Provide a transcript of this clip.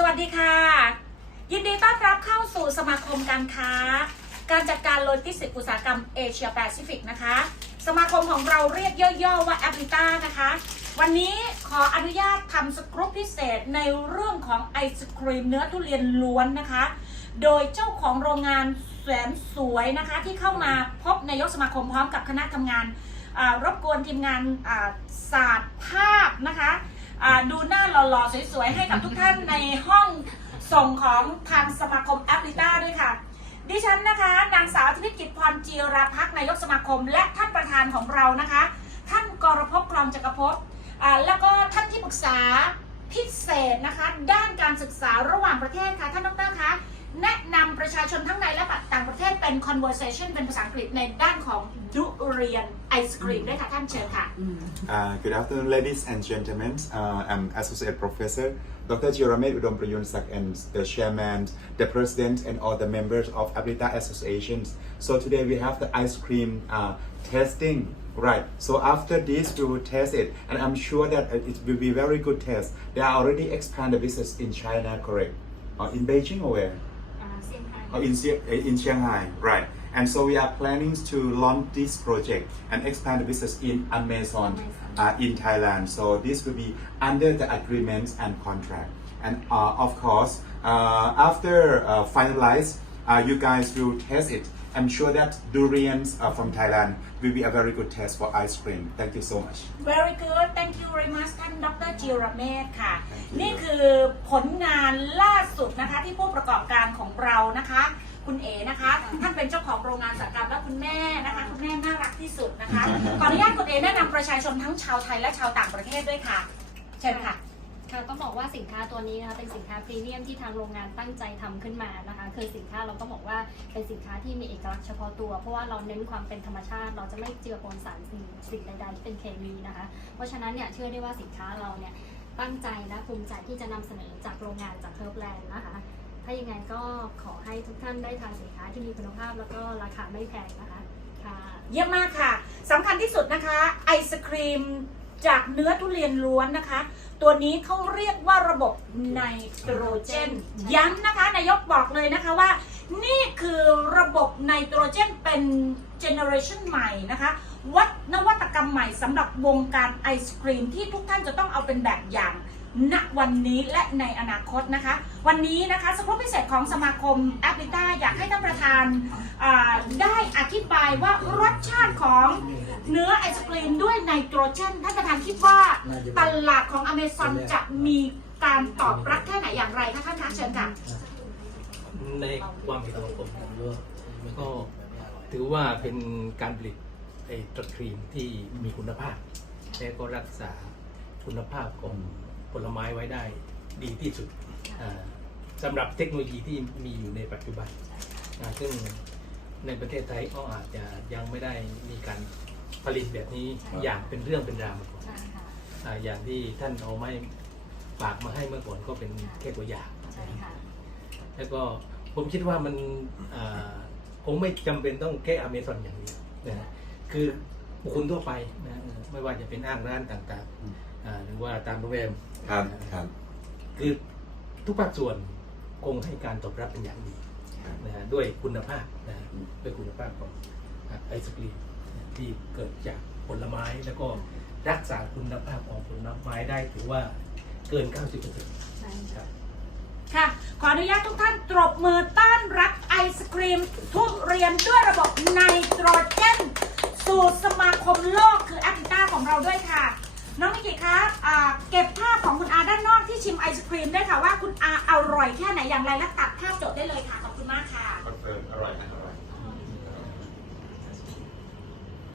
สวัสดีค่ะ ยินดีต้อนรับเข้าสู่สมาคมการค้า การจัดการโลจิสติกส์อุตสาหกรรมเอเชียแปซิฟิกนะคะ สมาคมของเราเรียกย่อๆว่าแอปริต้านะคะ วันนี้ขออนุญาตทำสกรูปพิเศษในเรื่องของไอศครีมเนื้อทุเรียนล้วนนะคะ โดยเจ้าของโรงงานแสนสวยนะคะ ที่เข้ามาพบนายกสมาคมพร้อมกับคณะทำงานรบกวนทีมงานศาสตร์ภาพนะคะ ดูหน้าหล่อๆ สวยๆ ให้กับทุกท่านในห้องส่งของทางสมาคมแอปริต้าด้วยค่ะ ดิฉันนะคะ นางสาวธิพิกิจพรจีราพักนายกสมาคม และท่านประธานของเรานะคะ ท่านกรภพคลองจักรพอ่าแล้วก็ท่านที่ปรึกษาพิเศษนะคะ ด้านการศึกษาระหว่างประเทศค่ะ ท่านดรคะแนะนำประชาชนทั้งในและต่างประเทศ เป็น conversation เป็นภาษาอังกฤษในด้านของดุเรียนไอศครีมด้วยค่ะ ท่านเชิญค่ะ Uh, good afternoon, ladies and gentlemen. Uh, I'm Associate Professor Dr. Jiramet Udom Prayunsak and the Chairman, the President, and all the members of Ablita Associations. So today we have the ice cream uh, testing. Right. So after this, we will test it, and I'm sure that it will be very good test. They are already expand the business in China, correct? Uh, in Beijing or where? Oh, in, Xi- uh, ้ in Shanghai, right. And so we are planning to launch this project and expand the business in Amazon, uh, in Thailand. So this will be under the agreements and contract. And uh, of course, uh, after uh, finalize, uh, you guys will test it. I'm sure that durians uh, from Thailand will be a very good test for ice cream. Thank you so much. very good thank you very much ท่านดรจิรเมธค่ะ นี่คือผลงานล่าสุดนะคะที่ผู้ประกอบการของเรานะคะ คุณเอ๋นะคะ ท่านเป็นเจ้าของโรงงานอุตสาหกรรมและคุณแม่นะคะ คุณแม่น่ารักที่สุดนะคะ ขออนุญาตคุณเอ๋แนะนำประชาชนทั้งชาวไทยและชาวต่างประเทศด้วยค่ะ เชิญค่ะ ค่ะต้องบอกว่าสินค้าตัวนี้นะคะเป็นสินค้าพรีเมียมที่ทางโรงงานตั้งใจทำขึ้นมานะคะคือสินค้าเราต้องบอกว่าเป็นสินค้าที่มีเอกลักษณ์เฉพาะตัว เพราะว่าเราเน้นความเป็นธรรมชาติ เราจะไม่เจือปนสารสิ่งใดๆที่เป็นเคมีนะคะ เพราะฉะนั้นเนี่ยเชื่อได้ว่าสินค้าเราเนี่ยตั้งใจและภูมิใจที่จะนำเสนอจากโรงงานจากเฮิร์บแลนด์นะคะถ้าอย่างนั้นก็ขอให้ทุกท่านได้ทานสินค้าที่มีคุณภาพแล้วก็ราคาไม่แพงนะคะค่ะเยี่ยมมากค่ะสำคัญที่สุดนะคะไอศครีม จากเนื้อทุเรียนล้วนนะคะ ตัวนี้เขาเรียกว่าระบบไนโตรเจน ย้ำนะคะนายกบอกเลยนะคะว่า นี่คือระบบไนโตรเจนเป็นเจเนอเรชันใหม่นะคะวัดนวัตกรรมใหม่สำหรับวงการไอศครีมที่ทุกท่านจะต้องเอาเป็นแบบอย่างณวันนี้และในอนาคตนะคะ วันนี้นะคะสกู๊ปพิเศษของสมาคมแอป i ิต้าอยากให้ท่านประธานอ่าได้อธิบายว่ารสชาติของ เนื้อไอศครีมด้วยไนโตรเจนท่านประธานคิดว่าตลาดของอเมซอนจะมีการตอบรับแค่ไหนอย่างไรคะท่านคะเชิญค่ะในความเห็นของผมก็ถือว่าเป็นการผลิตไอ้ตรครีมที่มีคุณภาพ และก็รักษาคุณภาพของผลไม้ไว้ได้ดีที่สุดอ่าสำหรับเทคโนโลยีที่มีอยู่ในปัจจุบันอ่าซึ่งในประเทศไทยก็อาจจะยังไม่ได้มีการ ผลิตแบบนี้อย่างเป็นเรื่องเป็นราวมาก่อนใช่ค่ะอ่าอย่างที่ท่านเอาไม้ฝากมาให้เมื่อก่อนก็เป็นแค่ตัวอย่าง ใช่ค่ะแล้วก็ผมคิดว่ามันอ่าคงไม่จำเป็นต้องแค่อเมซอนอย่างเดียวนะฮะคือบุคคลทั่วไปนะไม่ว่าจะเป็นอ้างร้านต่างๆอ่าหรือว่าตามโรงแรม ครับครับ คือทุกภาคส่วนคงให้การตอบรับเป็นอย่างดีนะฮะด้วยคุณภาพนะฮะด้วยคุณภาพของไอศกรีม ที่เกิดจากผลไม้แล้วก็รักษาคุณภาพของผลไม้ได้ถือว่าเกิน 90%ใช่คค่ะรับ ค่ะ ขออนุญาตทุกท่านตบมือต้อนรับไอศครีม ทุเรียนด้วยระบบไนโตรเจน สู่สมาคมโลกคือแอป i ิต้าของเราด้วยค่ะ น้องมิกิคะอ่าเก็บภาพของคุณอาด้านนอกที่ชิมไอศครีมได้ค่ะว่าคุณอาอร่อยแค่ไหนอย่างไรและตัดภาพจดได้เลยค่ะ ขอบคุณมากค่ะคอนเฟิร์มอร่อยนะอร่อย